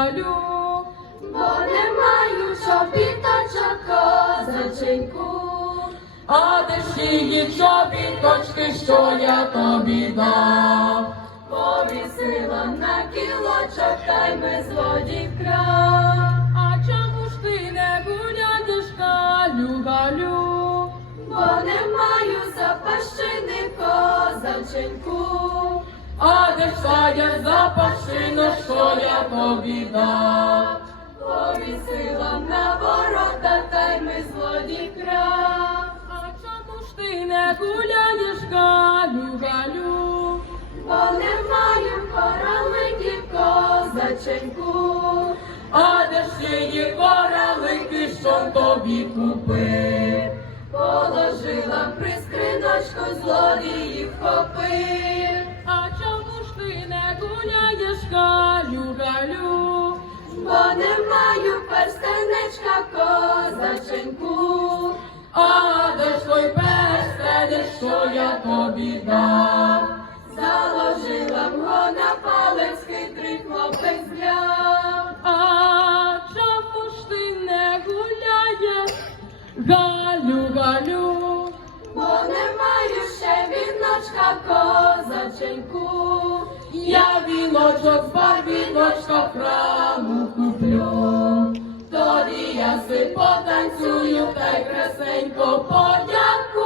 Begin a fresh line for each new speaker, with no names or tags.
галю,
бо не маю чобіточок, козаченьку.
а де ж її чобіточки, що я тобі дав?
Повісила на кілочок, та й ми злодій вкрав.
А чому ж ти не гуляєш, Галю, Галю?
Бо не маю запащини, козаченьку.
А де ж сая запашина, що я тобі дав?
Повісила на ворота, та й ми злодій крав.
А чому ж ти не гуляєш, Галю, Галю?
Бо не маю короликів, козаченьку.
А де ж її коралики, що тобі купив?
Положила при скриночку, злодіїв вхопив.
А чому ж ти не гуляєш, Галю, Галю?
Бо не маю перстенечка, козаченьку.
А де ж той перстень, що я тобі дав?
Заложила його на палець, хитрий хлопець взяв.
А чому ж ти не гуляєш, Галю, Галю?
Бо не маю ще віночка, козаченьку.
Я віночок з барвіночка в храму куплю. Тоді я си потанцюю, та й красенько подякую.